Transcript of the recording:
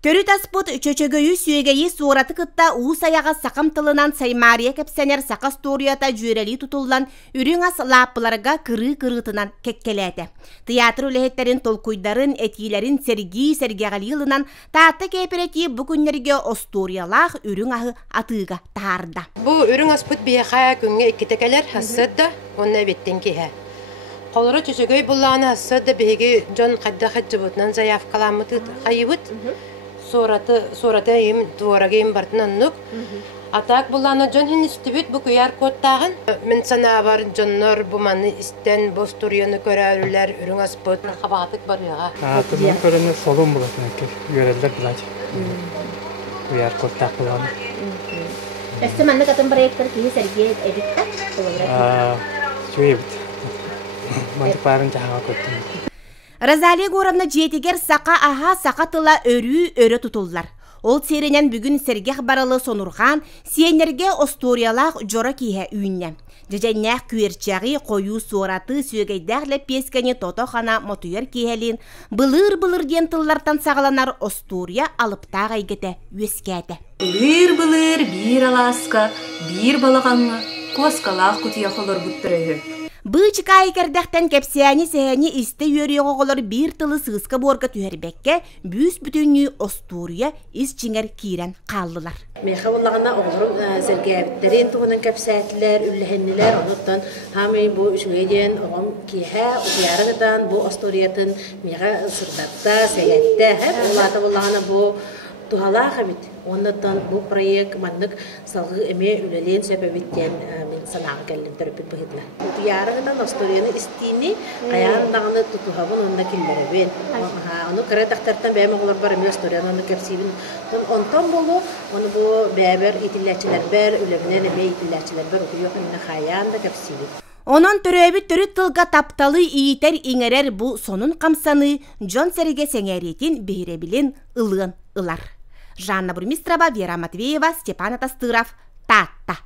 Төрү таспыт чөчөгөйү сүйегейи суораты кытта уус аяга сакам тылынан саймария кепсенер сака сторията жүйрели тутуллан үрүң ас лааппыларга кыры-кырытынан кеккелети. Театр үлэхеттерин толкуйдарын, этилерин Сергей Сергегалилынан таатта кеперети бу күннерге осториялах үрүң ахы атыга таарда. Бу үрүң аспыт бияха күнгө иккитекелер хассыда онна беттен киhe. Колору чөчөгөй булланы хассыда биги жон кадда хаджыбытынан заявкаламыты кайыбыт. Сората им дворагым бартнаннук. Атак булланы жон хинистибит бу кыяр коттагын. Мен сана бар жоннор бу маны истен бостурьяны көрөлүлөр үрүң аспыт хабатык барыга. Атымын көрөнө солун булат көрөлдөр булат. Кыяр коттак буланы. Эсте манны катын проекттер кии Сергей эдикка колобрат. Чуйбит. Маны парын жаага коттум. Розалия Горовна жетигер сака аха сака тыла өрү тутуллар. Ол серенен бүгүн Сергех баралы сонурган сиенерге осториялах жора киhe үйүнне. Жеженнях күерчаги кою суораты сүйегейдәгле пескени тотохана мотуер киhelин былыр ден тыллартан сагаланар остория алыптага игете өскәте. Былыр бир аласка, бир балаганга коскалах кутия холор буттырыгы. Бычка айкердәктен кепсияни сәһәни исте йөрөйгөлөр бир тылы сыска борга түһәрбәккә бүс бүтүннү остория ис чиңер кирен калдылар. Мехаваллагана оғлыру сәргәбіттерін туғынан кәпсәтілер, үлләхеннелер, онуттан хамы бұ үшіңеден оғым кейхә, ұқиярығыдан бұ осториятын меға сырдатта, сәйәтті, олаты болағана бұ туғалаға бит. Онуттан бұ проект маннық салғы әме үлелен сөпәбіттен мен санағы кәлін түріппет бұғыдылар. Ұқиярығыдан осторияны істейіні қаяғындағыны тұтуғабын онына келдеребен. Оны қыры тақтартан бәйім оғылар бар әме осторияны оны кәпсейбін. Онтан болу, onu bu beraber itillerçiler ber, üleminen eme itillerçiler ber, okuyor önüne kayan da kapsili. Onun töröbü törü tılga taptalı iiter iŋerer bu sonun kamsanı John Serge Sengeretin behirebilin ılığın ılar. Жанна Бурмистрова, Вера Матвеева, Степан Атастыров, Татта.